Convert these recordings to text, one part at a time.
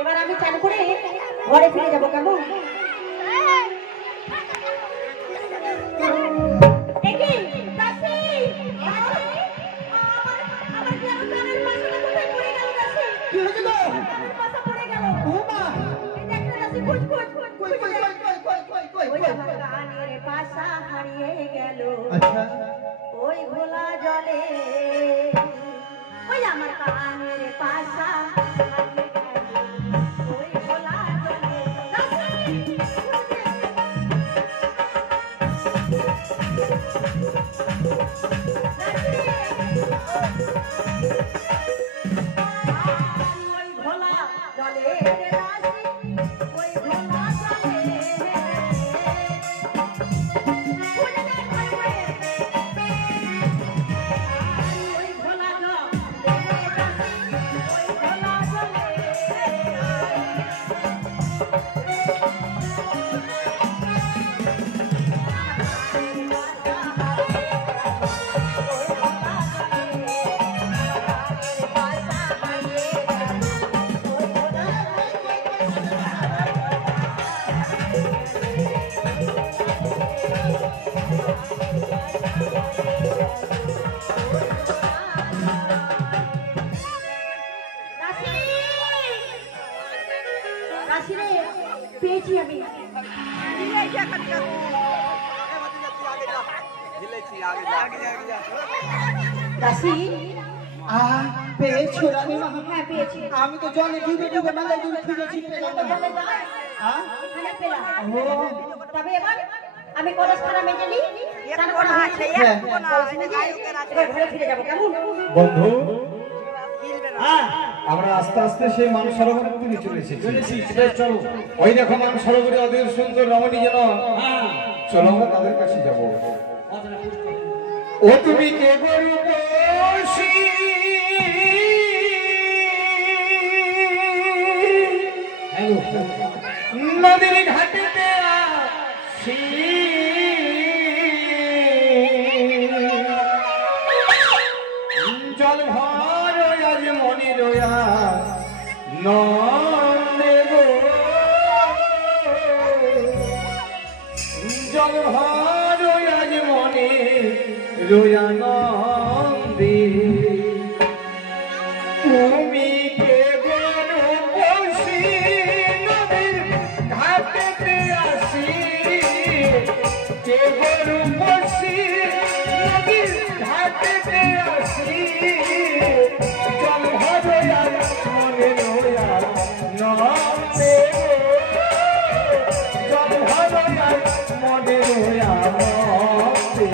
এবার আমি চান করে ঘরে ফিরে যাবো কেমন? হারিয়ে গেল ওই ঘোলা জলে, ওই আমার কানের পাশা ওই ঘোলা জলে। ওই ঘোলা জলে পেয়েছি আমি। দাসী পেয়েছো রানীমা? হ্যাঁ পেয়েছি। আমি তো জলে ডুবে ডুবে মেলায় ডুবে খুঁজেছি, পেলাম না। এখানে পেলাম। তবে এবার আমি কলসখানা মেজে নিই, এবার ঘরে ফিরে যাবো কেমন? বন্ধু, আমরা আস্তে আস্তে সেই মানসরোবরের দিকে চলে এসেছি। চলো, ওই দেখো মানসরোবরে ওদের সুন্দর রমণী যেন। চলো আমরা তাদের কাছে যাবো। ও তুমি কে গরু বসি নদীর ঘাটেতে আসি, জল ভর আজ মনি রয়া নন্দে গো, জল ভর আজ মনি রয়া নন্দে। তুমি কে গরু বসি নদীর ঘাটেতে আসি, কে গরু বসি নদীর ঘাটেতে আসি, জল ভরয়া মনে রয়া নন্দে গো, জল ভরয়া মনে রয়া নন্দে।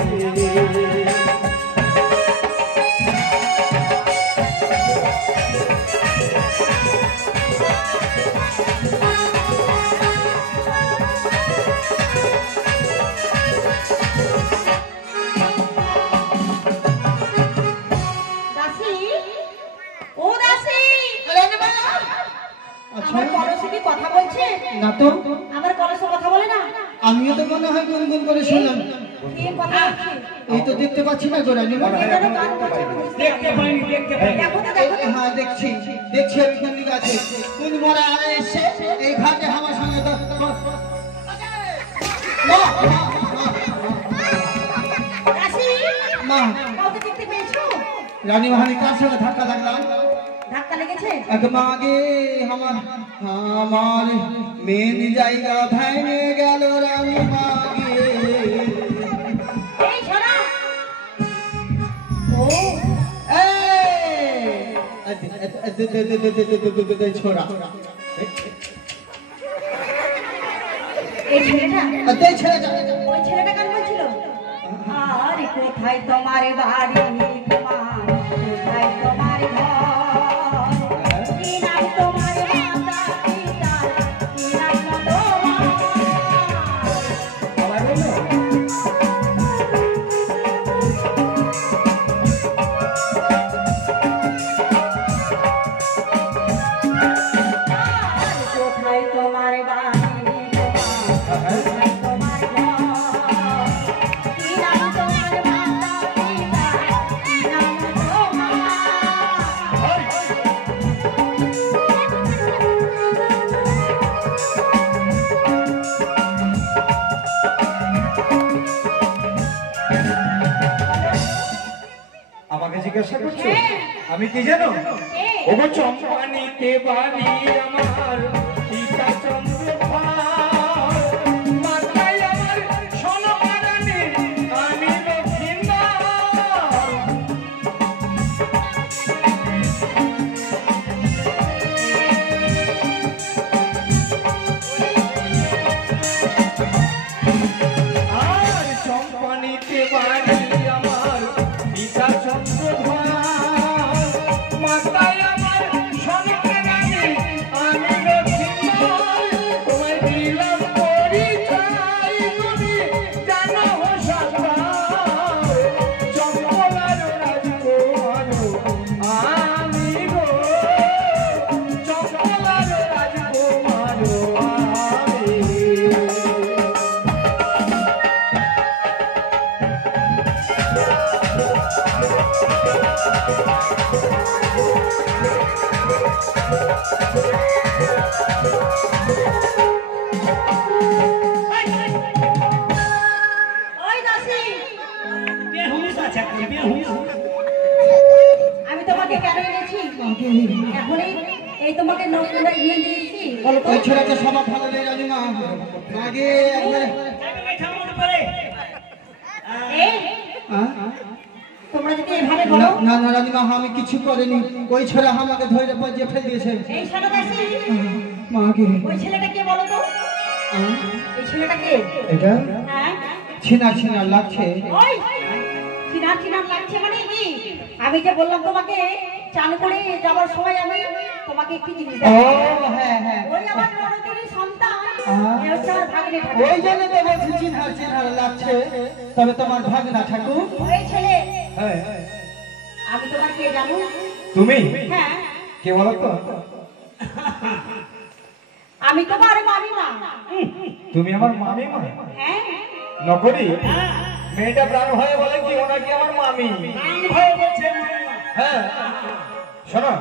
কথা বলছে না তো, আমার কলসে কথা বলে না। আমিও তো মনে হয় গুনগুন করে শুনলাম। কে কথা বলছে? এই তো দেখতে পাচ্ছি না গো রানীমা। দেখতে পাইনি, দেখতে পাইনি। দেখো তো, দেখো তো। হ্যাঁ দেখছি দেখছি, আমি কোন দিকে আছে। কোন মরা আরে এসে এই ঘাটে আমার সঙ্গে তো মা কাউকে দেখতে পেয়েছো? রানীমা, আমি কার সঙ্গে ধাক্কা লাগলাম? ধাক্কা লেগেছে? আগে আমার আমার মেন জায়গা ভেঙে গেল রানীমা গে। এই শোনা, ও ছোড়া এই ছেলেটা, ছেলেটা ওই ছেলেটা গান বলছিল। আর কোথায় তোমার বাড়ি, কোথায় তোমার ঘর, কি নাম তোমার মাতা পিতা, কি নাম তোমার। আবার বলো। কোথায় তোমার বাড়ি, কোথায় তোমার ঘর, কি নাম তোমার মাতা পিতা, জিজ্ঞাসা করছো হ্যাঁ। আমি কি জানো কে? ওগো চম্পানিতে বাড়ি আমার পিতা চন্দ্র মাথায় আমার সোনামারানি আমি লক্ষ্মীন্দর। আর চম্পানিতে বাড়ি আমার পিতা চন্দ্র মাথায় আমার সোনামারানি আমি লক্ষ্মীন্দর। তোমায় দিলাম পরিচয় তুমি জানো সবার চম্পলার রাজকুমার আমি গো চম্পলার রাজকুমার আমি। ওই দাসী, আমি তোমাকে কেন এনেছি এখনই এই তোমাকে নৌকা ইয়ে দিয়েছি বলো তো ওই ছেলেকে সবার ভালো নেই রানীমা আগে একবারে এই, হ্যাঁ? তোমরা যদি এভাবে বলো না না রানীমা আমি কিছু করিনি ওই ছেলে আমাকে ধরে যে ফেলে দিয়েছে এই শোনো দাসী, মাকে ওই ছেলেটা কে বলো তো? এই ছেলেটা কে? এটা হ্যাঁ ছিনা ছিনা লাগছে ওই চিনার চিনার লাগছে মানে কি? আমি যে বললাম তোমাকে চান করে যাবার সময় আমি তোমাকে একটি জিনিস ও দেবো। হ্যাঁ হ্যাঁ ওই আমার ননদের সন্তান, এই হচ্ছে আমার ভাগ্নে ঠাকুর। ওই জন্য তো বলছি চিনহার চিনহার লাগছে তবে তোমার ভাগনা ঠাকুর ওই ছেলে হ্যাঁ আমি তোমার কে জানো? তুমি হ্যাঁ কে বলো তো আমি তোমার মামিমা। তুমি আমার মামিমা হ্যাঁ নকরি মেয়েটা প্রাণ ভয়ে বলে কি ওনাকে আমার মামি হ্যাঁ শোনো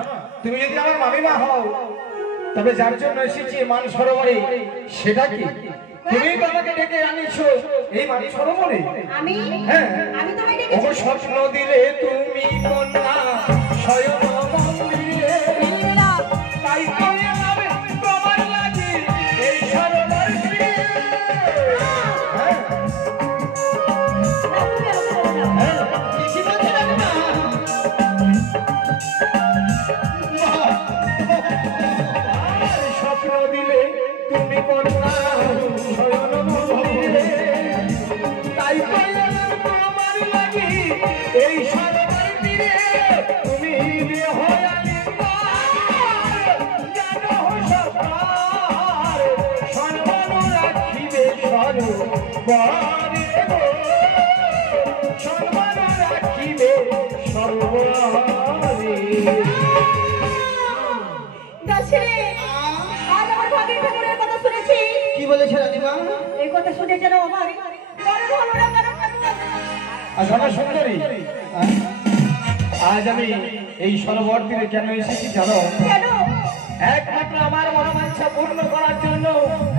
তুমি যদি আমার মামিমা হও তবে যার জন্য এসেছি মান সরোবরে সেটা কি তুমি তো আমাকে ডেকে আনিছো এই মান সরোবরে আমি হ্যাঁ আমি তোমায় ও ডেকেছি। স্বপ্ন দিলে তুমি কন্যা স্বয়ং মন্দিরে তাই তো এলাম তোমার লাগি এই সরোবর তীরে। হ্যাঁ না, তুমি আমাকে বলো না। হ্যাঁ কি বলছে রানীমা আর স্বপ্ন দিলে তুমি কন্যা শয়ন মন্দিরে তাই কইলাম তোমার লাগি এই সরোবর তীরে তুমি বিয়ে হয়ে জানো সবার সম্মান রাখিবে সর্বরে গো সম্মান রাখিবে সর্বরে। দাসী, আজ আমার ভাগ্নে ঠাকুরের কথা শুনেছি। কি বলেছে রানীমা এই কথা শুনে যেন আমার বড় ভালো লাগার আজ আমার সুন্দরী আজ আমি এই সরোবর তীরে কেন এসেছি জানো কেন? একমাত্র আমার মনোবাঞ্ছা পূর্ণ করার জন্য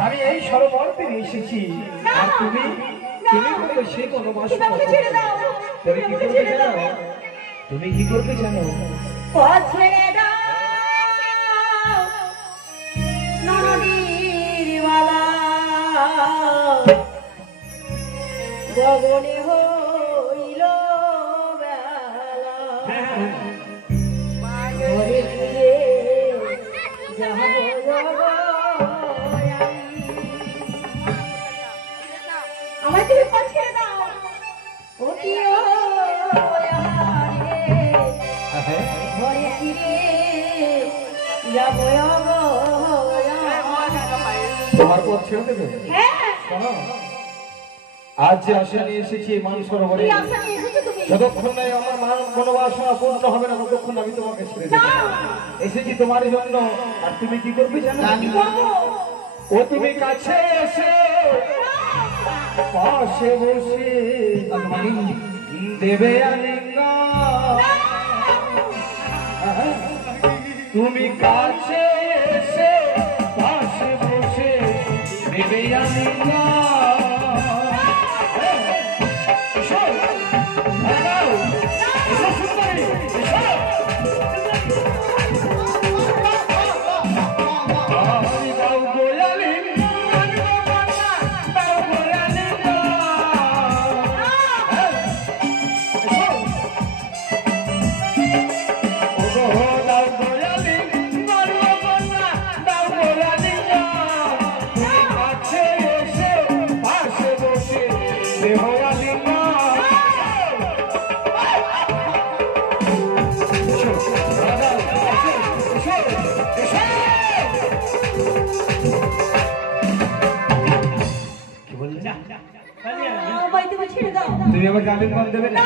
আমি এই সরোবর তীরে এসেছি আর তুমি তুমি বললে সে কোনো বাস তুমি আমাকে ছেড়ে দাও। তুমি তুমি কি আমাকে করবে ছেড়ে জানো দাও। তুমি কি করবে জানো পথ ছেড়ে দাও নদীর মালা গগনে হইল বেলা ঘরে ফিরে যাব আমার তুমি পথ ছেড়ে দাও ও কি ও ঘরে ফিরে যাব তোমার পথ ছেড়ে দেবে হ্যাঁ শোনো আজ যে আশা নিয়ে এসেছি এই মান সরোবরে কি আশা নিয়ে এসেছো তুমি? যতক্ষণ নাই আমার মনোবাসনা পূর্ণ হবে না ততক্ষণ আমি তোমাকে ছেড়ে দেবো এসেছি তোমার জন্য আর তুমি কি করবে জানো কি করবো? ও তুমি কাছে এসে পাশে বসে দেবে আলিঙ্গন তুমি কাছে এসে পাশে বসে দেবে আলিঙ্গন এসো, এসো সুন্দরী, এসো কি বললি না? ভাই তুমি ছেড়ে দাও। তুমি আমাকে আলিঙ্গন দেবে না?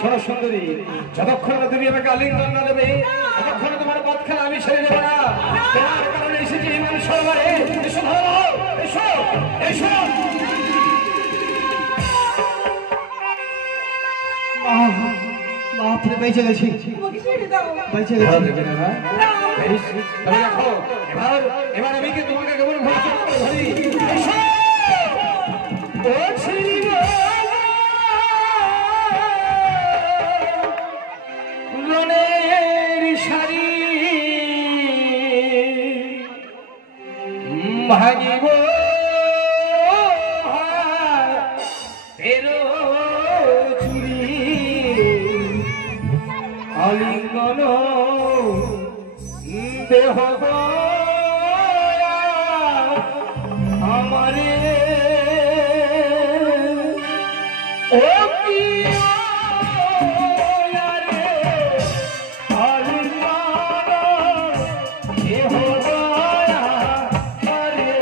শোনো সুন্দরী, যতক্ষণ না তুমি আমাকে আলিঙ্গন না দেবে ততক্ষণ তোমার পথ খেলা আমি ছেড়ে দেবো না। তোমার কারণে এসেছি এই মানুষ সরোবরে। এসো ধরো, এসো, এসো। বাপরে বেঁচে গেছি, তোমাকে ছেড়ে দাও। বেঁচে ভালো গেছি। দেখে না? বেশ, তবে দেখো, এবার আমি কি তোমাকে কেমন ভরসা করে ধরি? এসো। ও ছিল রনের শাড়ি ভাগিব এরো চুরি আলিঙ্গন দেহ আমারে ও প্রিয়া রে আলিঙ্গন দেহ আমারে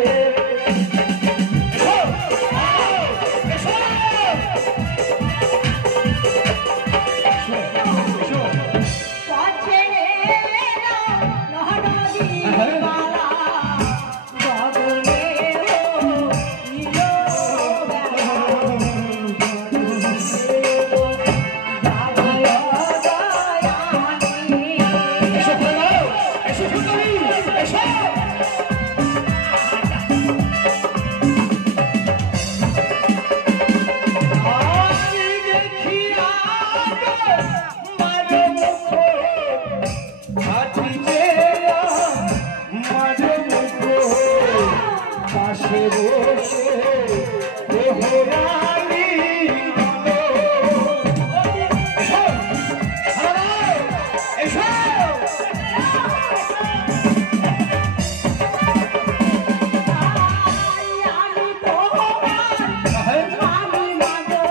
পথ ছেড়ে দাও, নহনদী মালা, গগনে নীলো বেলা। যাবয় দয়ামণি। এসো ভালো, এসো সুন্দরী, এসো। আমি দেখি আজ মারো মুখ, হাতিতে মারো মুখ, পাশে বসে দেহরানি বলো। এসো, ভালো, এসো। আমি তোমার আমি মাগো।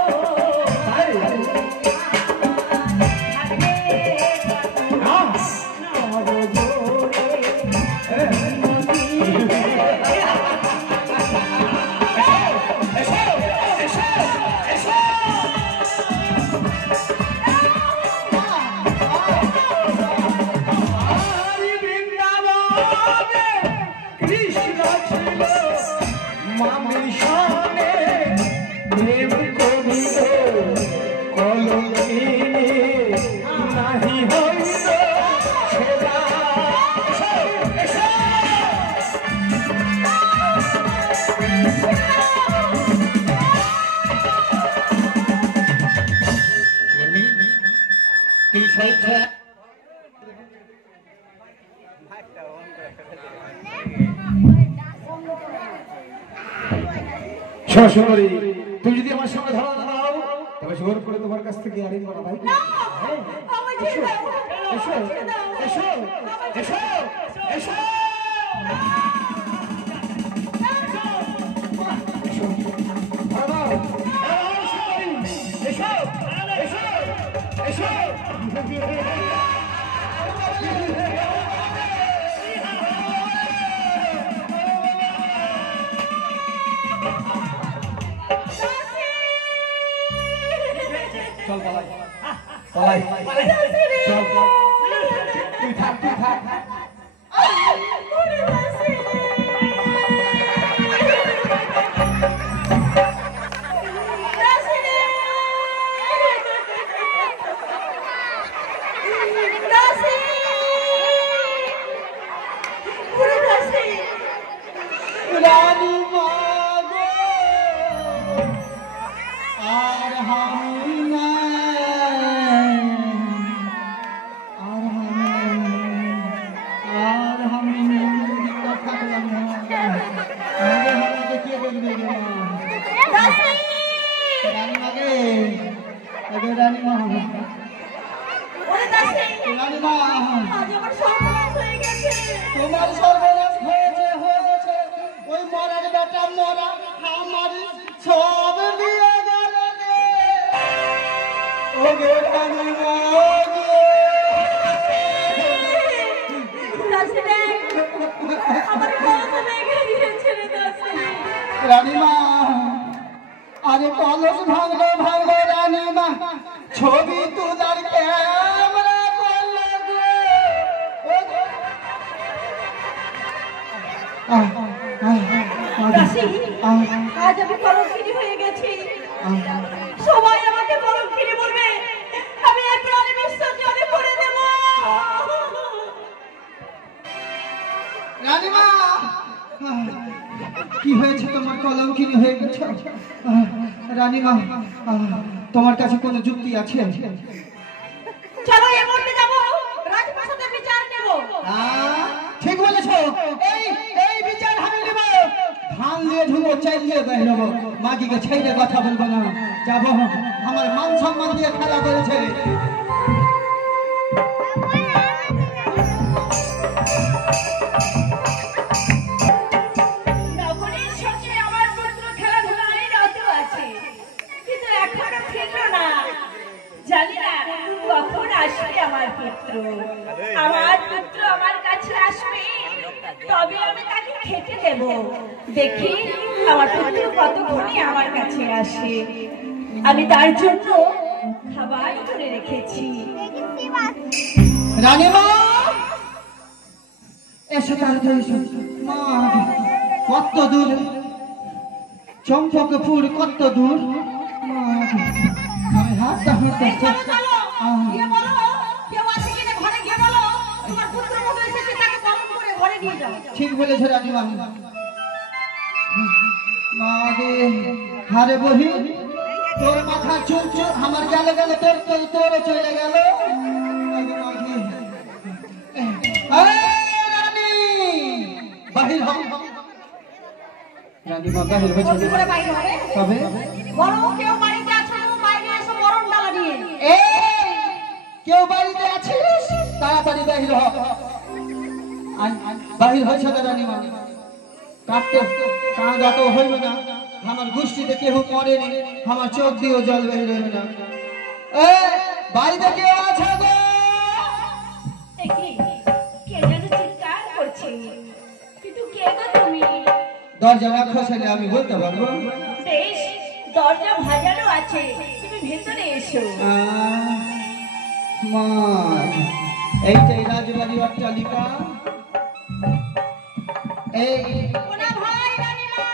কৃষ্ণ ছিল মামি সনে প্রেম করিল কলঙ্কিনী নাহি হইল সেবা। এসো, এসো। তুমি স্বেচ্ছা সুন্দরী, তুমি যদি আমার সঙ্গে ধরা না দাও তবে জোর করে তোমার কাছ থেকে আরিন করা ভাই। আমায় ছেড়ে দাও। এসো, এসো, এসো, এসো। ধরা দাও, ধরা দাও সুন্দরী। এসো, এসো, এসো। চল পালাই, পালাই, চল, চল। তুই থাক, তুই থাক। রানী মা গো, আর আমি নাই, আর আমি থাকলাম না। আমাকে কে দেখবে গো? রানী মাকে, আগে রানী মা, রানী মা, তোমার সর্বনাশ হয়েছে, হয়েছে। ওই মরার বেটা মরা, আমার সব দিয়ে গেল রে। ওগে রানী মা গো। রানীমা আরে কলস ভাঙলো ভাঙলো রানীমা ছবি তোলার ক্যামেরা করলো গো। দাসী, আজ আমি কলঙ্কিনী হয়ে গেছি। সবাই আমাকে কলঙ্কিনী বলবে, আমি এই প্রাণে বিশ্বাস জলে করে দেব। রানীমা কি হয়েছে তোমার কলঙ্কিনী হয়ে গেছে? রানীমা তোমার কাছে কোনো যুক্তি আছে? চলো এই মুহূর্তে যাবো, রাজপ্রাসাদের বিচার নেব। ঠিক বলেছ, এই এই বিচার আমি নেব। ধান দিয়ে ঢুকবো, চাল দিয়ে বের হবো, মাটিকে ছেড়ে কথা বলবো না। যাবো, আমার মান সম্মান দিয়ে খেলা করেছে। নগরের সঙ্গে আমার পুত্র খেলাধুলায় রত আছে, কিন্তু এখনো ফিরল না। জানি না কখন আসবে আমার পুত্র। আমার পুত্র আমার কাছে আসবে, তবে আমি তাকে খেতে দেব। দেখি আমার পুত্র কতক্ষণে আমার কাছে আসে। আমি তার জন্য খাবার করে রেখেছি। রানীমা এসো, তাড়াতাড়ি এসো। মা, কত দূর চম্পকপুর, কত দূর? মা, আমি হাঁটতে হাঁটতে এই চলো, চলো, গিয়ে বলো, কেউ আছে কিনা ঘরে গিয়ে বলো, তোমার পুত্র মতো এসেছে, তাকে পালন করে ঘরে নিয়ে যাও। ঠিক বলেছে রানীমা। মা রে, হারে বহি তোর মাথা চুল চুল আমার গেল গেল, তোর তোর তোর চলে গেল। রানী বাহির হ। রানীমা বাহির বন্দি হয়েছে করে বাইরে হবে। তবে বলো, কেউ বাড়িতে আছে, বাইরে এসো মরণ ডালা নিয়ে। কেউ বাড়িতে আছিস? তাড়াতাড়ি বাহির হ। বাহির হয়েছে না রানীমা? কাটতে কাঁদাটো হইবে না। আমার গোষ্ঠীতে কেউ মরেনি, আমার চোখ দিয়েও জল বের হইবে না। বাড়িতে কেউ আছে গো? দেখি কে যেন চিৎকার করছে, কিন্তু কে গো তুমি? দরজা রাখো, সেটা আমি বলতে পারবো। বেশ, দরজা ভাজানো আছে, তুমি ভেতরে এসো। মা, এইটাই রাজবাড়ি অট্টালিকা। এই ওনা ভাই, রানীমা।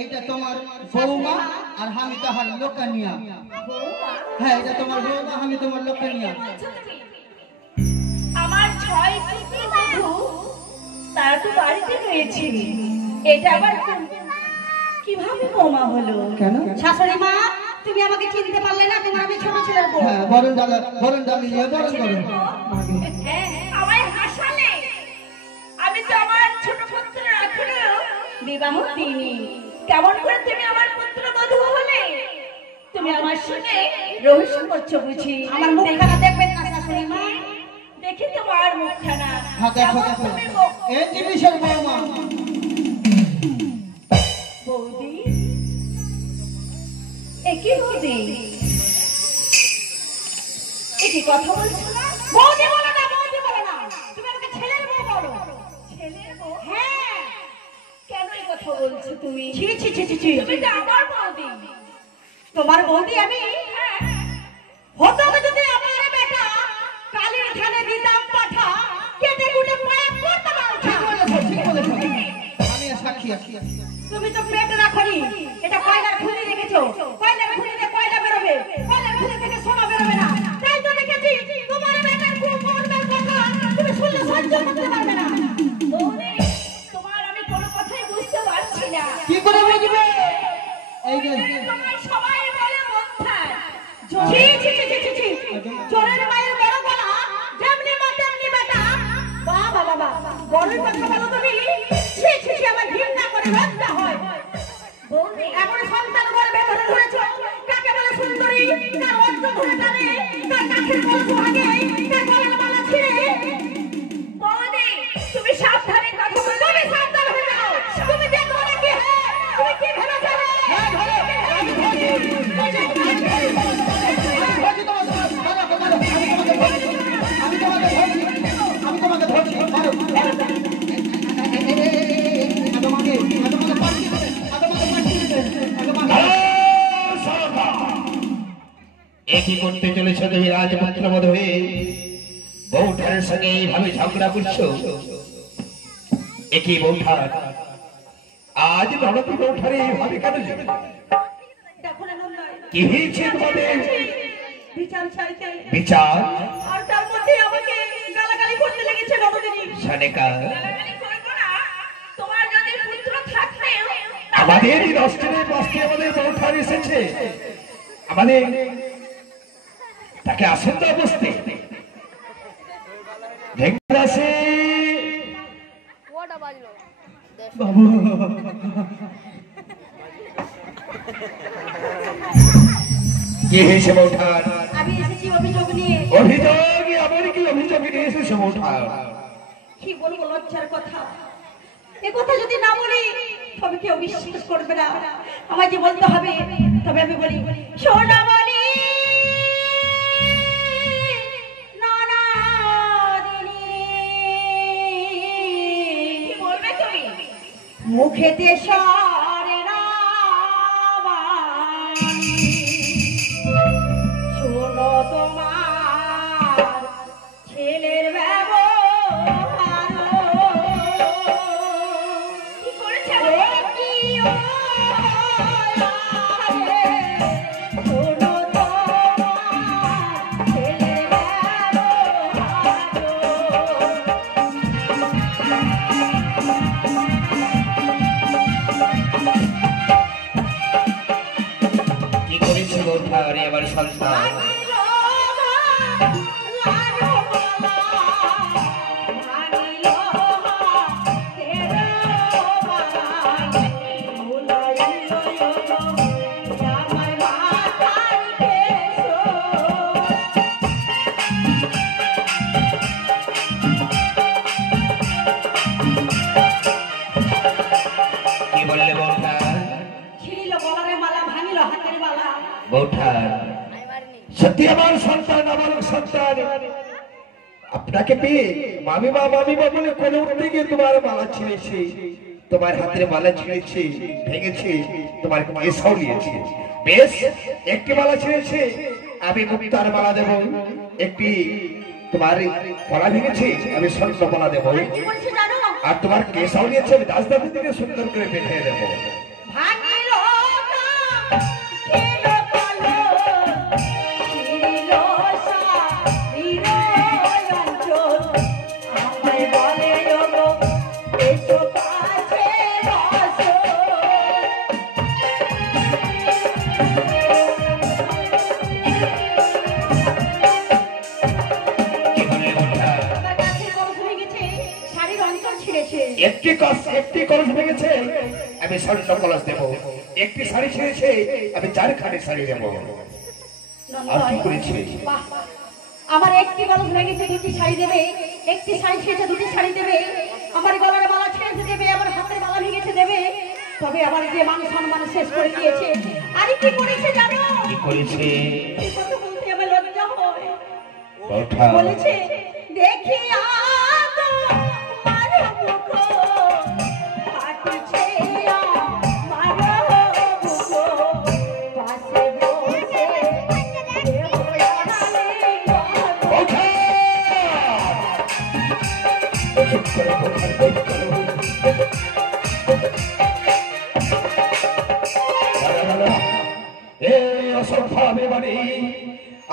এইটা তোমার বৌমা, আর আমি তাহার লোকানিয়া। বৌমা? হ্যাঁ, এটা তোমার বৌমা, আমি তোমার লোকানিয়া। আচ্ছা, তুমি আমার 6 পুত্র বধূ, তারা তো বাড়িতে রয়েছে, এটা আবার কিভাবে বৌমা হলো? কেন? শাশুড়ি মা, তুমি আমাকে চিনতে পারলে না? তোমার আমি ছোট ছেলের বউ। হ্যাঁ, বরণ ডালা বরণ ডালিয়ে বরণ করো। হ্যাঁ, আমায় হাসালে। আমি তো আমার ছোট পুত্র এখনো বিবাহ দিইনি। কেমন করে তুমি আমার পুত্র বধূ হলে? তুমি আমার সঙ্গে রহস্য করছো বুঝি? আমার মুখখানা দেখবেন না শাশুড়ি মা? দেখি তোমার মুখখানা। হ্যাঁ, দেখো কেমন দেখো, তুমি মুখ? এই জিনিসের বৌমা। বৌদি, একই বৌদি, একই কথা বলছো না? বৌদি বলো না, বৌদি বলো না, তুমি আমাকে ছেলের বউ বলো। ছেলের বউ? হ্যাঁ। কেন এই কথা বলছো তুমি? ছি ছি ছি ছি ছি, তুমি তো আমার বৌদি। তোমার বৌদি আমি? হতো যদি আমার বেটা কালীর খানে দিতাম পাঠা, কেটে কুটে পায়ে পড়তে পারছো। ঠিক বলেছো। আমি সাক্ষী আছি। তুমি তো পেট রাখনি, এটা কয়লার খুলি রেখেছো। কয়লার খুলিতে কয়লা বেরোবে, কয়লার খুলি থেকে সোনা বেরোবে না। তাই তো দেখেছি তোমার বেটার কুকুরের কথা তুমি শুনলে সহ্য করতে পারবে না। বৌদি, তোমার আমি কোনো কথাই বুঝতে পারছি না। কি করে বুঝবে? এই যে তোমার সবাই বলে মন্থার। ছি ছি ছি ছি ছি, চোরের মায়ের বড় গলা, যেমনি মা তেমনি বেটা। বাবা বাবা, বড়ই কথা বলো তুমি। ছি ছি ছি, আমার ঘৃণা করে লজ্জা হয়। বৌদি, এমন সন্তান ঘরে ভেতরে ধরেছো, কাকে বলে সুন্দরী, তার অর্থ ধরে টানে, তার কাছের কলস ভাঙে, তার গলার মালা ছিঁড়ে। বৌদি, তুমি সাবধানে কথা বলো। তুমি সাবধান হয়ে যাও। তুমি দেখো না কি হয়, তুমি কি ভেবে যাবে? হ্যাঁ, ধরো, আমি ধরছি। আমি তোমাকে ধরছি। কি করতে চলেছ তুমি রাজপুত্র মত হয়ে বৌঠানের সঙ্গে এইভাবে ঝগড়া করছো? একই বৌঠান আজ ননদ বৌঠানে এইভাবে কেন যাবে? দেখো না নন্দাই, কি হয়েছে তোমাদের? বিচার চাইতে বিচার? আর তার মধ্যে আমাকে গালাগালি করতে লেগেছে নবদিনী। সানেকা গালাগালি করবো না, তোমার যদি পুত্র থাকতে আমাদের এই রাষ্ট্রের বস্তি আমাদের বৌঠান এসেছে, আমাদের তাকে আসেন তো বসতে আসে। বাবু কি হয়েছে বৌঠান? আমি এসেছি অভিযোগ নিয়ে। অভিযোগ? আমার কি অভিযোগ নিয়ে এসেছে বৌঠান? কি বলবো, লজ্জার কথা। এ কথা যদি না বলি তবে কেউ বিশ্বাস করবে না, আমাকে বলতে হবে। তবে আমি বলি, সোনামণি কি বলবে তুমি? মুখেতে সরে না বাণী, শোনো তোমার ছেলের ব্যবহার। কি করেছে? শোনো তোমার ছেলের কি করেছে বৌঠান আমার সন্তান? কি বললে বৌঠান? বৌঠান সত্যি আমার সন্তান, আমার সন্তান আপনাকে পেয়ে মামি মা বলে কোন উঠতে গিয়ে তোমার মালা ছিঁড়েছে, তোমার হাতের মালা ছিঁড়েছে, ভেঙেছে, তোমার এসাও নিয়েছে। বেশ, একটি মালা ছিঁড়েছে, আমি মুক্তার মালা দেব। একটি তোমার গলা ভেঙেছে, আমি স্বর্ণ মালা দেব। আর তোমার কেসাও নিয়েছে, আমি রাজধানী থেকে সুন্দর করে বেঁধে দেবো। একটি কলস ভেঙেছে, আমি স্বর্ণ কলস দেবো। একটি শাড়ি ছিঁড়েছে, আমি 4 খানি শাড়ি দেবো। আর কি করেছে? আমার একটি কলস ভেঙেছে, 2টি শাড়ি দেবে। একটি শাড়ি ছিঁড়েছে, 2টি শাড়ি দেবে। আমার গলার মালা ছিঁড়েছে দেবে, আমার হাতের মালা ভেঙেছে দেবে। তবে আমার যে মান সম্মান শেষ করে দিয়েছে। আর কি করেছে জানো? কি করেছে? এই কথা বলতে আমার লজ্জা হয়। বৌঠা বলেছে, দেখিয়া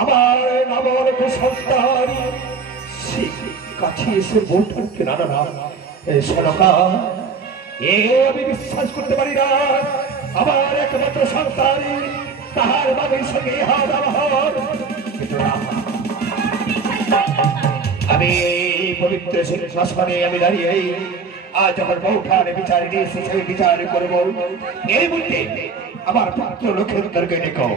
আমার নবরূপ সন্তান কাছে এসে বৌঠান কে না সরকা, আমি বিশ্বাস করতে পারি না। আমার একমাত্র সন্তান, তাহার বাবার সঙ্গে আমি এই পবিত্র সিংহাসনে আমি দাঁড়িয়ে আজ যখন বৌঠানে বিচার দিয়েছি, সেই বিচার করবো। এই মুহূর্তে আমার পুত্র লক্ষ্মীন্দরকে ডেকো।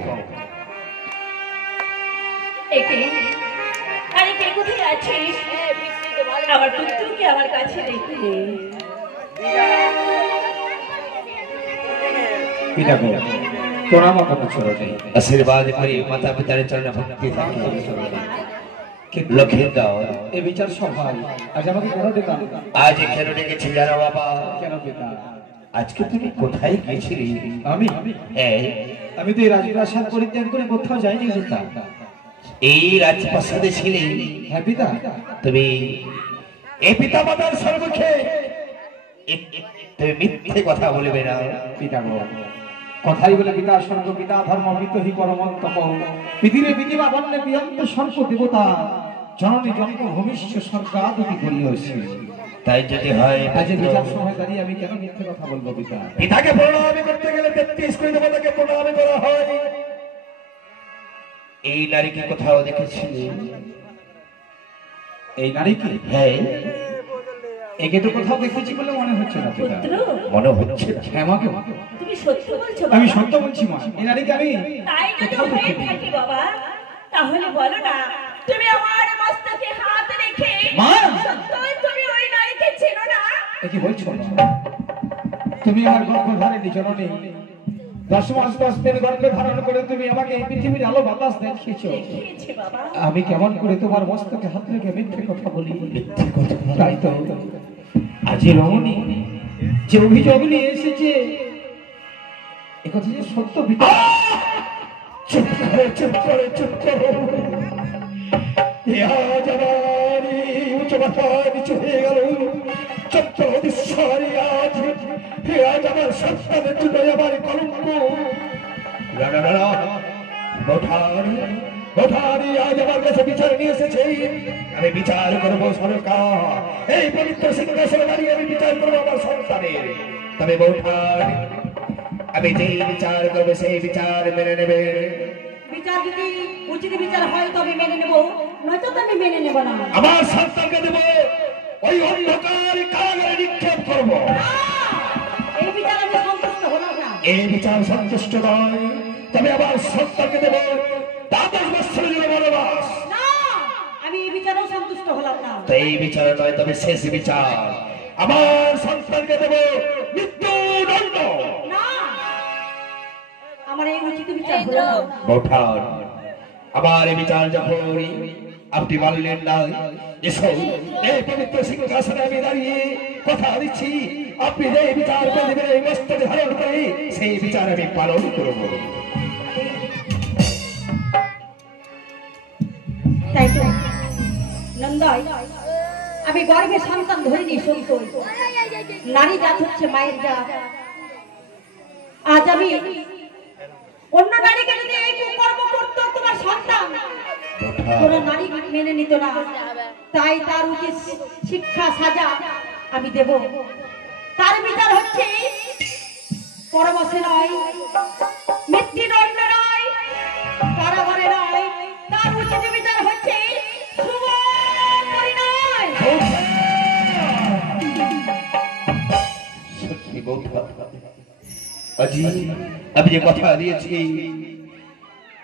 কোথায় আছিস? আমার পুত্রকে আমার কাছে রেখে आशीर्वाद करी माता पिता चरण भक्ति लखींदर এই বিচার সভায় আজ আমাকে কেন ডেকেছেন? आज কেন ডেকেছি জানো বাবা? কেন পিতা? আজকে তুমি কোথায় গিয়েছিলে? আমি হ্যাঁ, আমি তো এই রাজপ্রাসাদ পরিত্যাগ করে কোথাও যাইনি পিতা। এই রাজপ্রাসাদে ছিলে। হ্যাঁ পিতা। তুমি এই পিতা মাতার সর্বক্ষে তুমি মিথ্যে কথা বলবে না। পিতা গো, কথাই বলে পিতা স্বর্গ পিতা ধর্ম বিতহি পরমন্তপ পৃথিবী পৃথিবী বন্যে বিয়ন্ত সর্ব দেবতা জননী জন্ম ভূমিষ্ঠ স্বর্গাদুতি করিয়াছি। তাই যদি হয় আজ বিচার সময় দাঁড়িয়ে আমি কেন মিথ্যে কথা বলবো পিতা? পিতাকে প্রণামী করতে গেলে 33 কোটি দেবতাকে প্রণামী করা হয়। এই নারীকে কোথাও দেখেছিলে? এই নারীকে? হ্যাঁ। একে তো কোথাও দেখেছি বলে মনে হচ্ছে না পিতা। পুত্র, মনে হচ্ছে না। হ্যাঁ মাকে, তুমি সত্যি বলছো আমি বাবা? সত্য বলছি মা। এই নারীকে আমি তাই যদি হয়ে থাকে বাবা, তাহলে বলো না তুমি আমার মস্তকে হাত রেখে মা! সত্যই তুমি ওই নারীকে চেনো না? এ কি বলছো? তুমি আমার গর্ভধারিণী জননী, 10 মাস 10 দিন গর্ভে ধারণ করে তুমি আমাকে এই পৃথিবীর আলো বাতাস দেখিয়েছো। দেখিয়েছে বাবা। আমি কেমন করে তোমার মস্তকে হাত রেখে মিথ্যে কথা বলি? মিথ্যে কথা বলা। তাই তো আজ রমণী যে অভিযোগ নিয়ে এসেছে, এ কথা যে সত্য পিতা। চুপ করে চুপ করে চুপ করো। আজ আমার উচ্চ মাথা নিচু হয়ে গেল। চত্র বিশ্বরে আজ আজ আমার সন্তানের জন্য আমার কলঙ্ক। কোঠারি আজ আমার কাছে বিচার নিয়ে এসেছে। আমি বিচার করবো সরকার, এই পবিত্র সিংহাসনে দাঁড়িয়ে আমি বিচার করবো আমার সন্তানের। তবে বৌঠান, আমি যেই বিচার করবো সেই বিচার মেনে নেবে। বিচার যদি উচিত বিচার হয় তবে মেনে নেব, নয়তো তো আমি মেনে নেব না। আমার সন্তানকে দেবো ওই অন্ধকার কারাগারে নিক্ষেপ করবো। এই বিচার আমি সন্তুষ্ট হলাম না। এই বিচার সন্তুষ্ট নয়, তবে আমার সন্তানকে দেবো 12 বছরের জন্য বনবাস। না, আমি এই বিচারেও সন্তুষ্ট হলাম না। তো এই বিচার নয়, তবে শেষ বিচার। আমার সন্তানকে দেবো মৃত্যুদণ্ড। না, আমার এই উচিত বিচার হলো না। বৌঠান, আমার এই বিচার যখন আপনি বললেন না, এসো এই পবিত্র সিংহাসনে আমি দাঁড়িয়ে কথা দিচ্ছি, আপনি যে বিচার করে দেবেন এই মস্তকে ধারণ করে, সেই বিচার আমি পালন করবো। তাই তো নন্দাই, আমি গর্ভে সন্তান ধরিনি সত্য, নারী জাত হচ্ছে মায়ের জাত। আজ আমি অন্য নারীকে যদি এই কুকর্ম করতো তোমার সন্তান, কোন নারী মেনে নিত না। তাই তার উচিত শিক্ষা সাজা আমি দেব। তার বিচার হচ্ছে পরবশে নয়, মৃত্যুদণ্ড নয়, কারাগারে নয়, তার উচিত বিচার হচ্ছে শুভ পরিণয়। সত্যি বৌঠান, আজি আমি যে কথা দিয়েছি,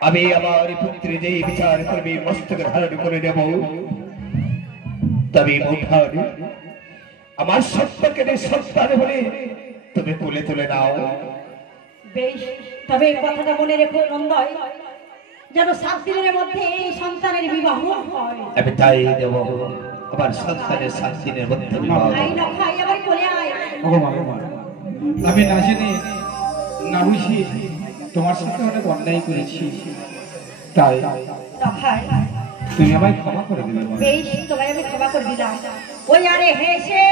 আমি আমার পুত্রে যে বিচার করবে মস্তকে ধারণ করে দেব। তবে বৌঠান, আমার সত্যকে সন্তান বলে তুমি তুলে তুলে দাও। বেশ, তবে এই কথাটা মনে রেখো নন্দয়, যেন 7 দিনের মধ্যে এই সন্তানের বিবাহ হয়। আমি তাই দেব, আমার সন্তানের 7 দিনের মধ্যে বিবাহ। আই না খাই আবার কোলে আয়। ওগো মা, আমি না জেনে না বুঝি তোমার সাথে অনেক অন্যায় করেছি, তাই দফায় তুমি আমায় ক্ষমা করে দিলে মা। বেশ, তোমায় আমি ক্ষমা করে দিলাম। ওই আরে হেসে